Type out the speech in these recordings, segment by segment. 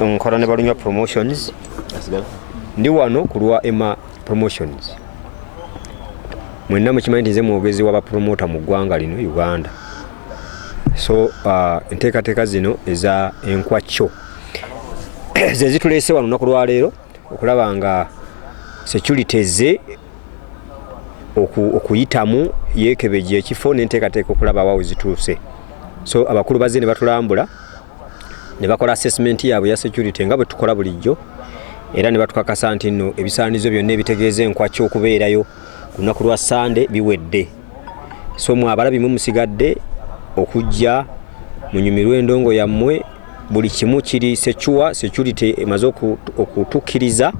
nkola ne balunywa promotions. Ndi wano kulwa Emma Promotions. Mwenna mukimanyi nti nze mwogezi waba promoter mu ggwanga lino Uganda. So enteekateeka zino eza Enkwacho ze zituleese wano lunaku lwa leero okulaba nga security ze okuyitamu yeekebejja ekifo n'enteekateeka okulaba awo zituuse. So abakulu bazze ne batulambula ne bakola assessment yaabwe ya security nga bwe tukola bulijjo era ne batukakasa nti nno ebisaanizo byonna ebitegeeza Enkwacho okubeerayo ku lunaku lwa Sande biwedde. So mwabalabi musigadde okujja munyumirwe endongo yammwe buli kimu kiri security emaze okutukkiriza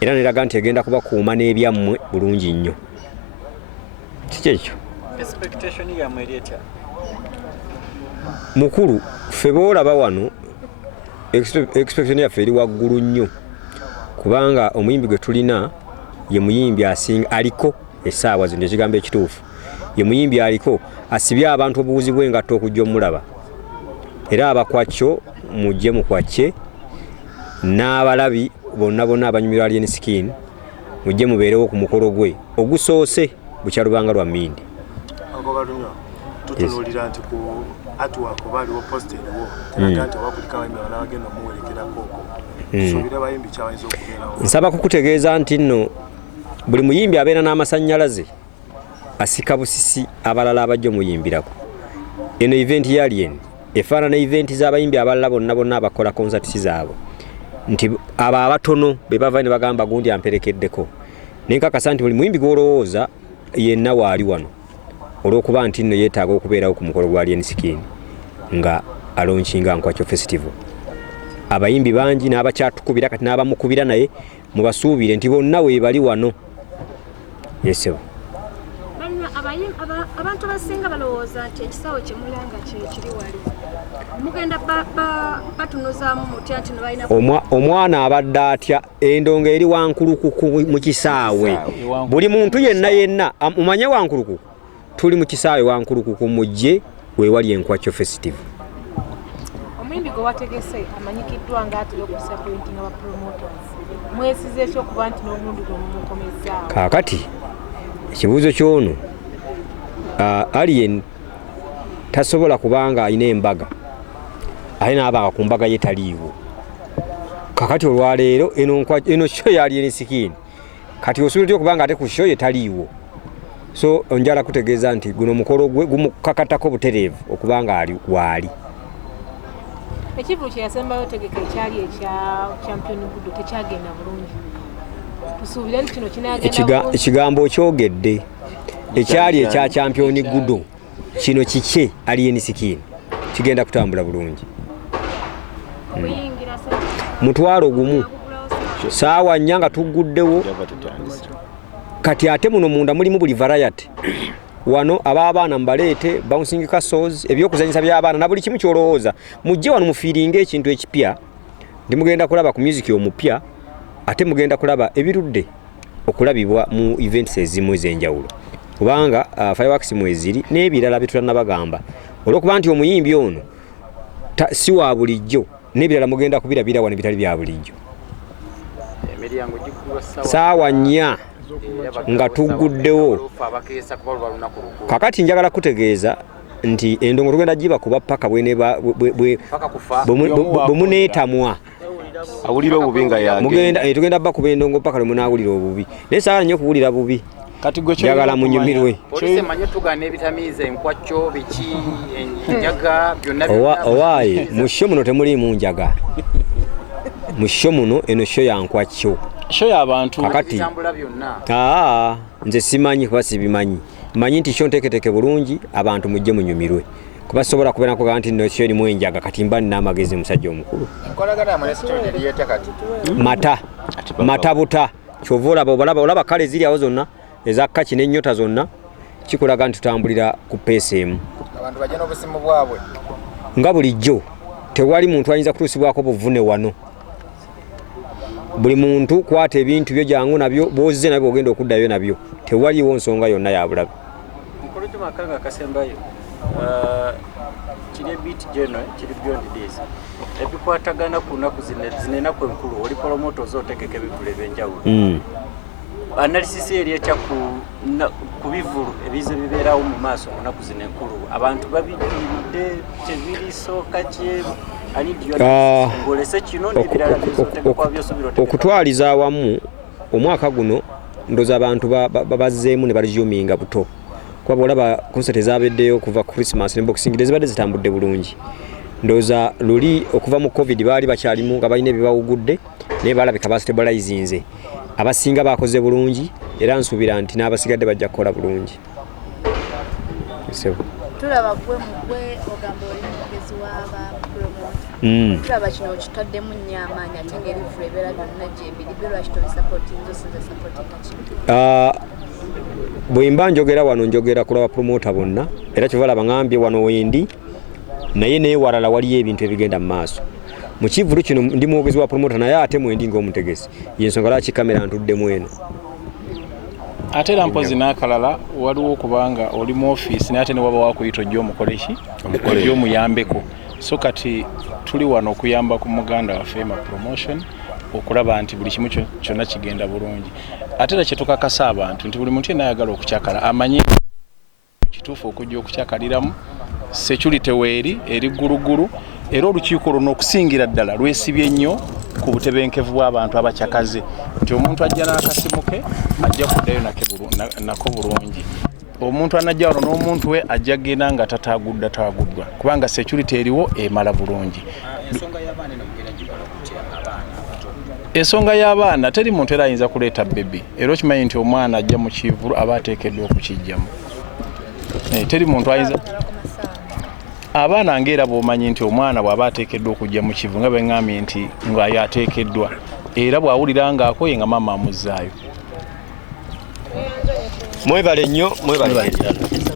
era neraga nti egenda kubakuuma n'ebyammwe bulungi nnyo. Kiki ekyo? Expectation yammwe eri etya? Mukulu ffe boolaba wano expectation yaffe eri waggulu nnyo kubanga omuyimbi gwe tulina ye muyimbi asinga aliko essaawa zino ekigambo ekituufu ye muyimbi aliko asibye abantu obuwuzi bw'engatto okujja omulaba era Abakwacho mujje mukwacye n'abalabi bonna abanyumirwa Alien Skin mujje mubeerewo ku mukolo gwe ogusoose bukyalubanga lwa Mmindi. Tutunulira nti ku artwork baliwo poster wo teraga nti abakulikawo emyala n'abagenda muwerekerako okwo tusuubira bayimbi kyabayinza okubeerawo. Nsaba kukutegeeza nti nno buli muyimbi abeera n'amasannyalaze asika busisi abalala abajja muyimbirako. Eno event ya Alien efaana ne event z'abayimbi abalala bonna abakola concerts zaabwe nti abo abatono be bava ne bagamba gundi amperekeddeko nenkakasa nti buli muyimbi gw'olowooza yenna waali wano olw'okuba nti nno yeetaaga okubeerawo ku mukolo gwa Alien Skin nga alaunchinga Enkwacho Festival. Abayimbi bangi n'abakyatukubira kati n'abamukubira naye mubasuubire nti bonna weebali wano. Yesebo. Abantu abasinga balowooza nti ekisawo kye mulanga kiri wali. Mugenda batunuzaamu mutya nti balina omwana abadde atya endongo eri wankulukuku mu kisaawe. Buli muntu yenna mumanye wankulukuku tuli mu kisaawe wankulukuku mujje weewali Enkwacho Festival. Omuyimbi gwe wategese amanyikiddwa ng'atera okusappointinga aba promoters. Mwesize ekyokuba nti n'omundi gwe mumukomezaawo. Kaakati ekibuuzo ky'ono Alien tasobola kubanga alina embaga ate n'abanga ku mbaga ye taliiwo. Kakati olwaleero eno show ya Alien Skin kati osuubira okubanga ate ku show ye taliiwo. So njala kutegeeza nti guno mukolo gwe gumukakatako butereevu okubanga ali waali. Ekivulo kye yasembayo tegeka ekyali ekya champion gudo tekyagenda bulungi. Tusuubira nti kino kinaagenda ekigambo kyogedde ekyali ekya champion gudo kino kike Alien Skin kigenda kutambula bulungi. Mutwalo gumu saawa nnya nga tugguddewo kati ate muno munda mulimu buli variety wano abaana mbaleete bouncing castles ebyokuzanyisa by'abaana na buli kimu kyolowooza mujje wano mufiiringa ekintu ekipya ndi mugenda kulaba ku music omupya ate mugenda kulaba ebirudde okulabibwa mu events ezimu ez'enjawulo kubanga fireworks mweziri n'ebirala byetutanabagamba olw'okuba nti omuyimbi ono si wa bulijjo n'ebirala mugenda kubirabira wano bitali bya bulijjo. Saawa nnya nga tugguddewo kakati njagala kutegeeza nti endongo tugenda giba kuba paka bwe muneetamwa awulira obubi nga yagenda tugenda bakuba endongo paka lwe munaawulira obubi naye saala nnyo okuwulira bubi kati gwe njagala munyumirwe. Polisi manye tugaana ebitamiiza Enkwacho biki enjaga byonna owaaye mu show muno temuliimu njaga mu show muno eno show ya Enkwacho show y'abantu kakati nze simanyi kuba sibimanyi manyi nti show nteeketeke bulungi abantu mujje munyumirwe kuba sobola kubeera nkugaa nti no show erimu enjaga kati mba nina amagezi musajja omukulu mata buta kyova olaba kale ziri awo zonna eza kaki n'ennyota zonna kikulaga nti tutambulira ku peesa emu abantu bajja n'obusimu bwabwe nga bulijjo tewali muntu ayinza kutuusibwako buvune wano. Buli muntu kwata ebintu byo jangu nabyo bozze nabyo ogenda okuddayo nabyo tewaliwo nsonga yonna ya bulabe. Mukolo tumakanga kasembayo kiri bit general kiri beyond this ebikwatagana ku nnaku zinena kwenkulu oli promoters otegeka ebivulu ebyenjawulo analysis eri etya ku bivulu ebize bibeerawo mu maaso mu nnaku zino enkulu abantu babiyiridde tebirisooka kyeru ngolese kino n'ebirala byozotegekwa byosobira okutwaliza awamu omwaka guno ndoza abantu bazzeemu ne balizuminga buto kuba bwolaba concert ezabeddeyo okuva Christmas ne Boxing Day zibadde zitambudde bulungi ndoza luli okuva mu covid baali bakyalimu nga balina ebibawugudde naye balabika bastabilizinze abasinga bakoze bulungi era nsuubira nti n'abasigadde bajja kukola bulungi tulaba gwe ogamba oli mugezi w'aba promoter tulaba kino okitaddemu nnyo amaanyi ate ng'ebivulu ebeera byonna gyebiri lwaki tobisapootinga osinza sapootinga kino bwe mba njogera wano njogera kulaba promota bonna era kivala baŋambye wano wendi naye neewalala waliyo ebintu ebigenda mu maaso mu kivulu kino ndi mwogezi wa promota naye ate mwendi ng'omutegesi yensonga lwaki kamera ntuddemu eno ate era mpozi n'akalala waliwo okubanga oli mu ofiisi naye ate ne waba wakuyita ojja omukoleki ojja omuyambeko so kati tuli wano okuyamba ku muganda waffe ma promotion okulaba nti buli kimu kyonna kigenda bulungi ate era kyetukakasa abantu nti buli muntu yenna ayagala okukyakala amanyi kituufu okujja okukyakaliramu security weeri eri ggulugulu era olukiiko luno okusingira ddala lwesibye nnyo ku butebenkevu bw'abantu abakyakaze nti omuntu ajja n'akasimu ke ajja kuddayo nako bulungi omuntu anajja wano n'omuntu we ajja genda nga tataguddwa kubanga security eriwo emala bulungi ensonga y'abaana teri muntu era ayinza kuleeta bebi era okimanyi nti omwana ajja mu kivulu aba ateekeddwa okukijjamu teri muntu ayinza abaana ng'era bw'omanyi nti omwana bw'aba ateekeddwa okujja mu kivu nga beŋŋambye nti ng'ayo ateekeddwa era bw'awulira ng'akoye nga maama amuzzaayo mwebale nnyo mwebale